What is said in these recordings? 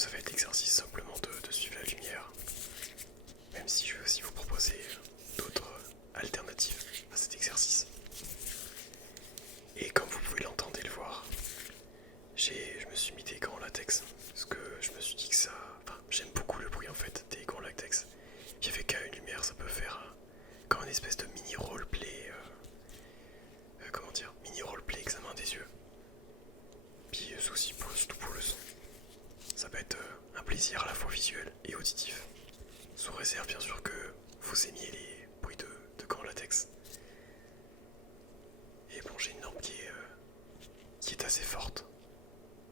ça va être l'exercice simplement de suivre la lumière. Même si je vais aussi vous proposer d'autres alternatives à cet exercice. Et comme vous pouvez l'entendre et le voir, je me suis mis des gants en latex. Parce que je me suis dit que ça... Enfin, j'aime beaucoup le bruit en fait des gants en latex. Puis avec une lumière, ça peut faire comme une espèce de mini roleplay. Comment dire, mini roleplay examen des yeux. Puis aussi tout pour le son. Ça peut être un plaisir à la fois visuel et auditif. Sous réserve bien sûr que vous aimiez les bruits de gants en latex. Et bon, j'ai une lampe qui est assez forte.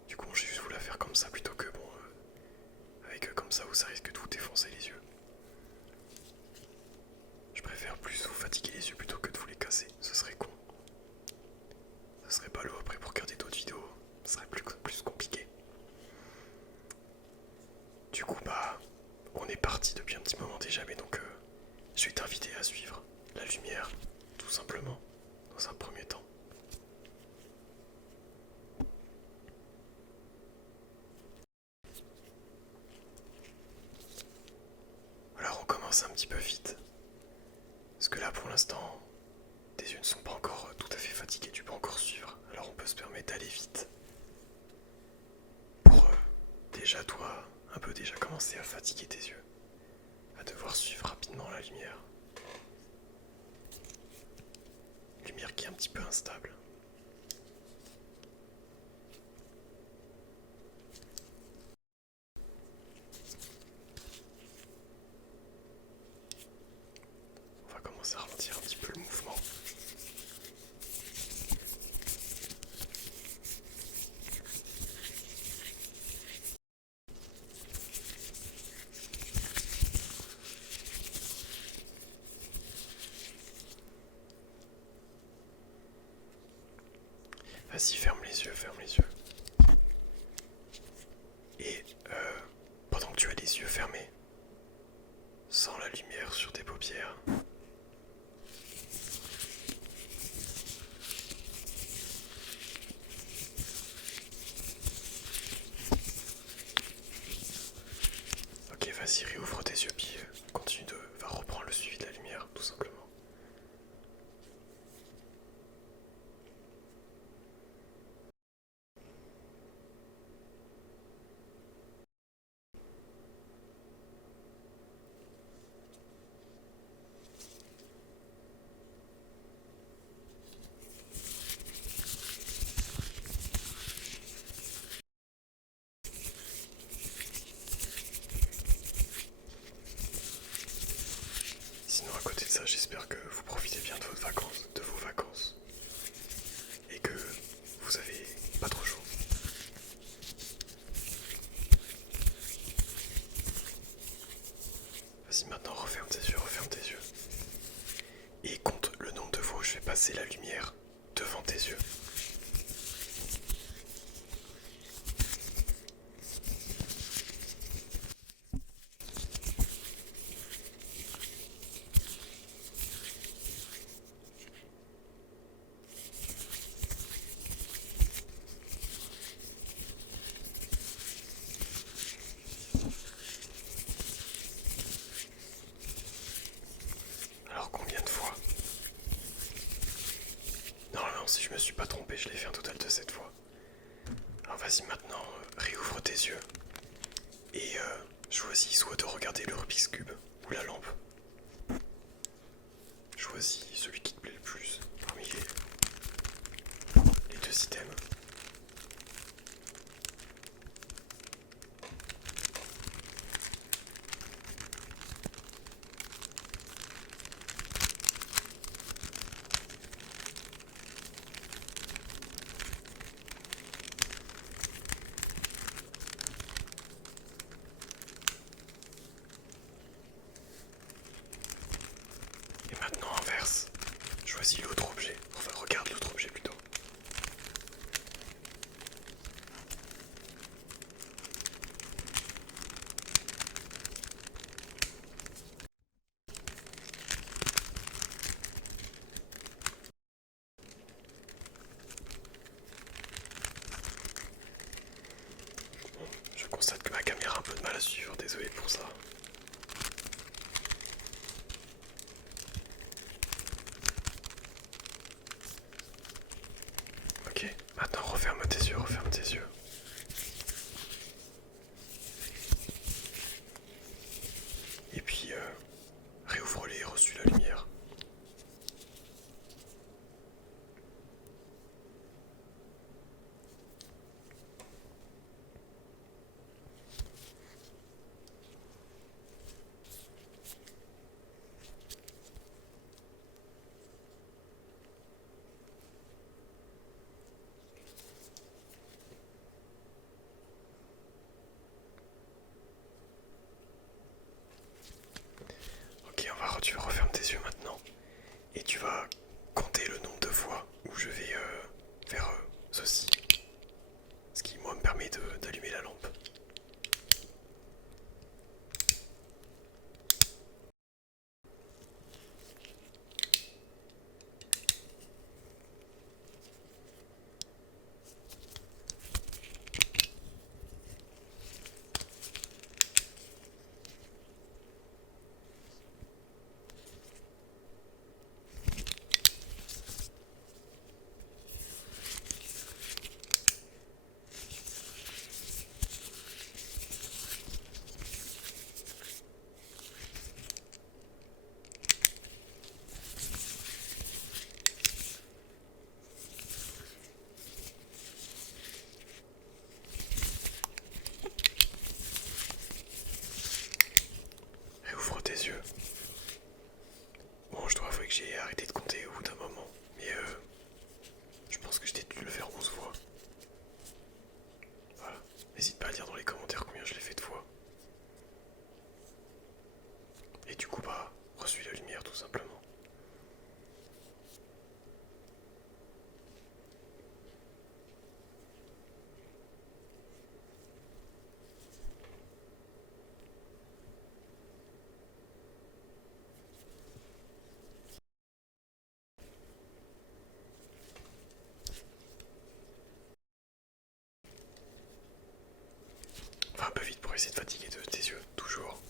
Du coup, je vais juste vous la faire comme ça plutôt que bon, avec comme ça où ça risque de vous défoncer les yeux. Je préfère plus vous fatiguer les yeux plutôt que de vous les casser. Ce serait con. Ce serait ballot après pour regarder d'autres vidéos. Ce serait plus compliqué. Du coup, bah, on est parti depuis un petit moment déjà, mais donc je vais t'inviter à suivre la lumière, tout simplement, dans un premier temps. Alors on commence un petit peu vite, parce que là pour l'instant, tes yeux ne sont pas encore tout à fait fatigués, tu peux encore suivre, alors on peut se permettre d'aller vite. Pour déjà toi, un peu déjà commencer à fatiguer tes yeux, à devoir suivre rapidement la lumière. Lumière qui est un petit peu instable. On va commencer à ralentir un petit peu le mouvement. Vas-y, ferme les yeux, ferme les yeux. Et pendant que tu as les yeux fermés, sens la lumière sur tes paupières. Ok, vas-y, réouvre tes yeux, puis continue va reprendre le suivi de la lumière, tout simplement. Sinon, à côté de ça, j'espère que vous profitez bien de vos vacances, et que vous avez pas trop chaud. Vas-y, maintenant, referme tes yeux, referme tes yeux. Et compte le nombre de fois où je vais passer la lumière devant tes yeux. Alors combien de fois? Normalement, si je me suis pas trompé, je l'ai fait un total de 7 fois. Alors vas-y maintenant, réouvre tes yeux. Et choisis soit de regarder le Rubik's Cube ou la lampe. Choisis celui qui te plaît le plus parmi les deux items. Et maintenant inverse. Je constate que ma caméra a un peu de mal à suivre, désolé pour ça. Ok, maintenant referme tes yeux, referme tes yeux. Et puis réouvre-les, reçu la lumière. Ok, tu refermes tes yeux maintenant. Et tu vas compter le nombre de fois où je vais faire ceci. Ce qui, moi, me permet d'allumer la lampe. Réouvre tes yeux. Bon, je dois avouer que j'ai arrêté de compter au bout d'un moment. Mais je pense que j'ai dû le faire 11 fois. Voilà. N'hésite pas à dire dans les commentaires combien je l'ai fait de fois. Et du coup, bah, reçu la lumière tout simplement. Va un peu vite pour essayer de fatiguer tes yeux, toujours.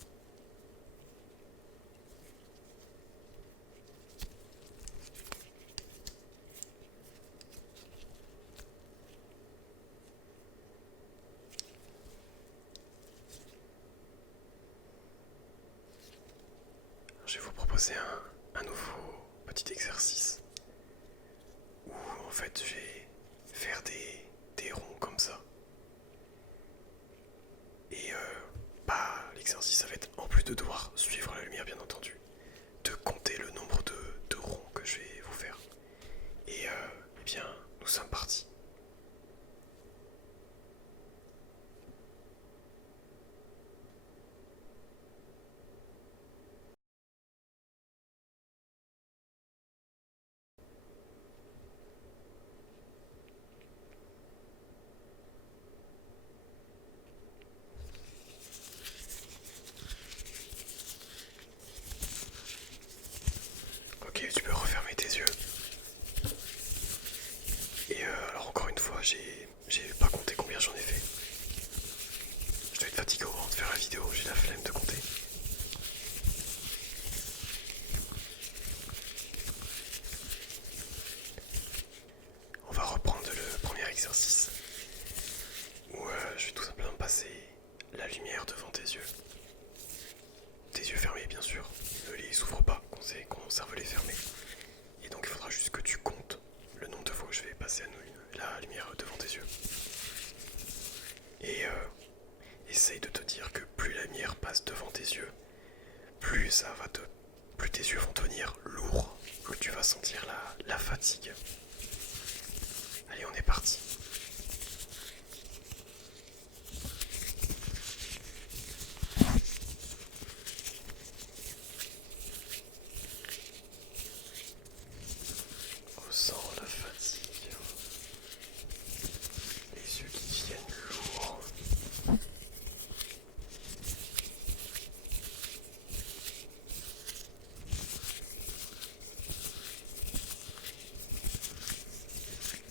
Je vais vous proposer un nouveau petit exercice où en fait je vais faire des ronds comme ça. Et bah l'exercice ça va être, en plus de devoir suivre la lumière bien entendu, de compter le nombre de ronds que je vais vous faire. Et eh bien nous sommes partis. Ok, tu peux refermer tes yeux. Et alors encore une fois, j'ai pas compté combien j'en ai fait. Je dois être fatigué au moment de faire la vidéo, j'ai la flemme de compter. On va reprendre le premier exercice où je vais tout simplement passer la lumière devant tes yeux. Tes yeux fermés bien sûr, ne les ouvre pas, conserve les fermés. Et donc il faudra juste que tu comptes le nombre de fois où je vais passer la lumière devant tes yeux. Et essaye de te dire que plus la lumière passe devant tes yeux, plus tes yeux vont devenir lourds, plus tu vas sentir la fatigue. Allez, on est parti. Ressens la fatigue. Les yeux qui deviennent lourds.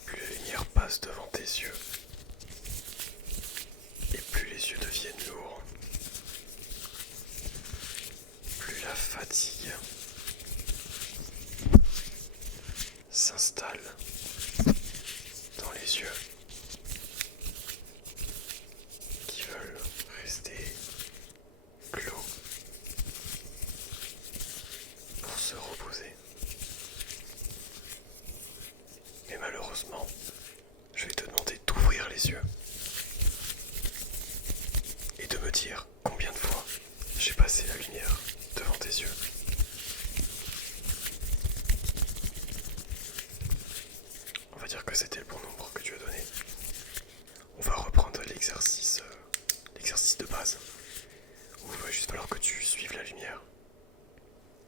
Plus la lumière passe devant fatigue s'installe dans les yeux qui veulent rester clos pour se reposer. Mais malheureusement, je vais te demander d'ouvrir les yeux et de me dire combien de fois j'ai passé la lumière devant tes yeux. On va dire que c'était le bon nombre que tu as donné. On va reprendre l'exercice de base, où il va juste falloir que tu suives la lumière.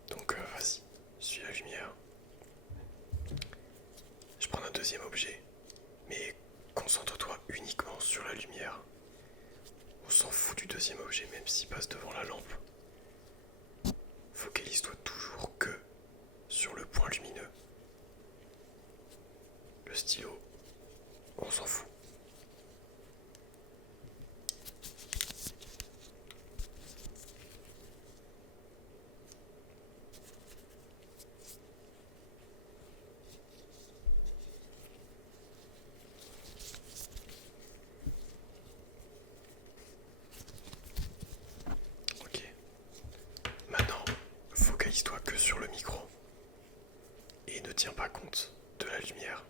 Donc vas-y, suis la lumière. Je prends un deuxième objet, mais concentre-toi uniquement sur la lumière. On s'en fout du deuxième objet, même s'il passe devant la lampe. Focalise-toi toujours que sur le point lumineux. Le stylo, on s'en fout. Ok. Maintenant, focalise-toi que sur le micro. Et ne tiens pas compte de la lumière.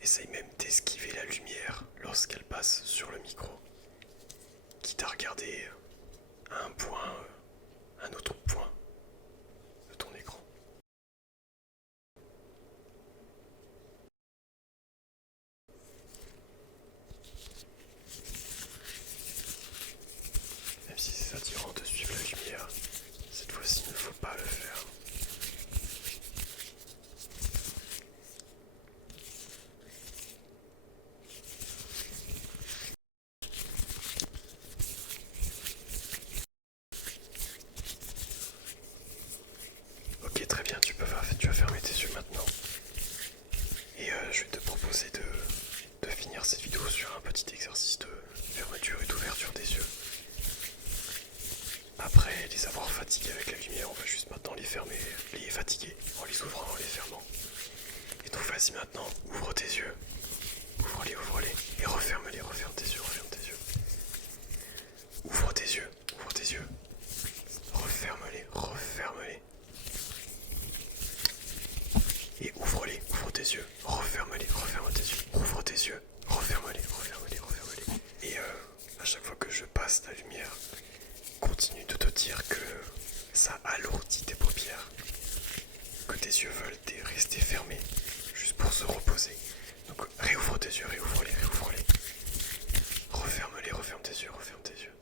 Essaye même d'esquiver la lumière lorsqu'elle passe sur le micro. Quitte à regarder à un autre point de ton écran. Même si c'est attirant de suivre la lumière, cette fois-ci il ne faut pas le faire. Ok, très bien, tu vas fermer tes yeux maintenant. Et je vais te proposer de finir cette vidéo sur un petit exercice de fermeture et d'ouverture des yeux. Après les avoir fatigués avec la lumière, on va juste maintenant les fermer, les fatiguer en les ouvrant, en les fermant. Et donc vas-y maintenant, ouvre tes yeux. Ouvre-les, ouvre-les. Et referme-les, referme tes yeux, referme tes yeux. Ouvre tes yeux, ouvre tes yeux. Referme-les, referme-les. Et ouvre-les, ouvre tes yeux. Referme-les, referme tes yeux. Ouvre tes yeux, referme-les, referme-les, referme-les. Et à chaque fois que je passe la lumière, continue de te dire que ça alourdit tes paupières. Que tes yeux veulent rester fermés, juste pour se reposer. Donc réouvre tes yeux, réouvre-les, réouvre-les. Referme-les, referme tes yeux, referme tes yeux.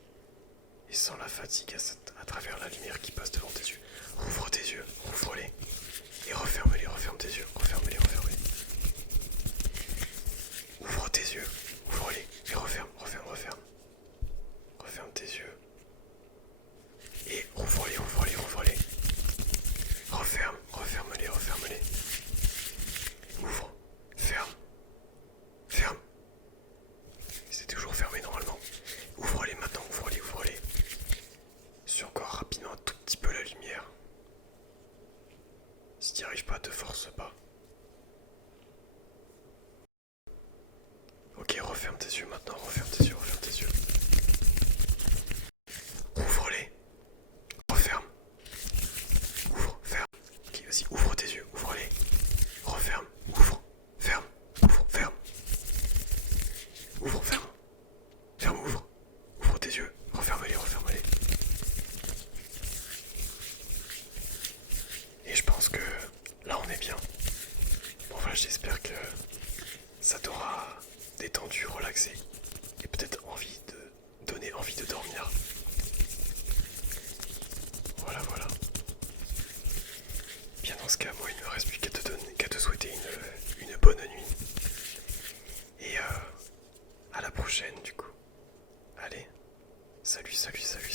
Et sens la fatigue à travers la lumière qui passe devant tes yeux. Rouvre tes yeux, rouvre-les. Et referme-les, referme tes yeux, referme-les, referme-les. Ouvre tes yeux, ouvre-les. Et referme, referme, referme. Referme tes yeux. Et rouvre-les, ouvre-les, ouvre-les. Referme, referme-les, referme-les. Ouvre, ferme, ferme. C'est toujours fermé normalement. Ouvre-les maintenant, ouvre-les, ouvre-les. Suis encore rapidement un tout petit peu la lumière. Si tu n'y arrives pas, te force pas. Ok, referme tes yeux maintenant, referme tes yeux, referme tes yeux. Ouvre-les. Referme. Ouvre, ferme. Ok, vas-y, ouvre tes yeux, ouvre-les. Referme, ouvre, ferme, ouvre, ferme. Ouvre, ferme. Ferme, ouvre. Ouvre tes yeux, referme-les, referme-les. Et je pense que là on est bien. Bon voilà, j'espère que ça t'aura détendu, relaxé. Et peut-être donner envie de dormir. Voilà, voilà. Bien dans ce cas, moi il ne me reste plus qu'à te souhaiter une bonne nuit. Et à la prochaine du coup. Allez, salut, salut, salut.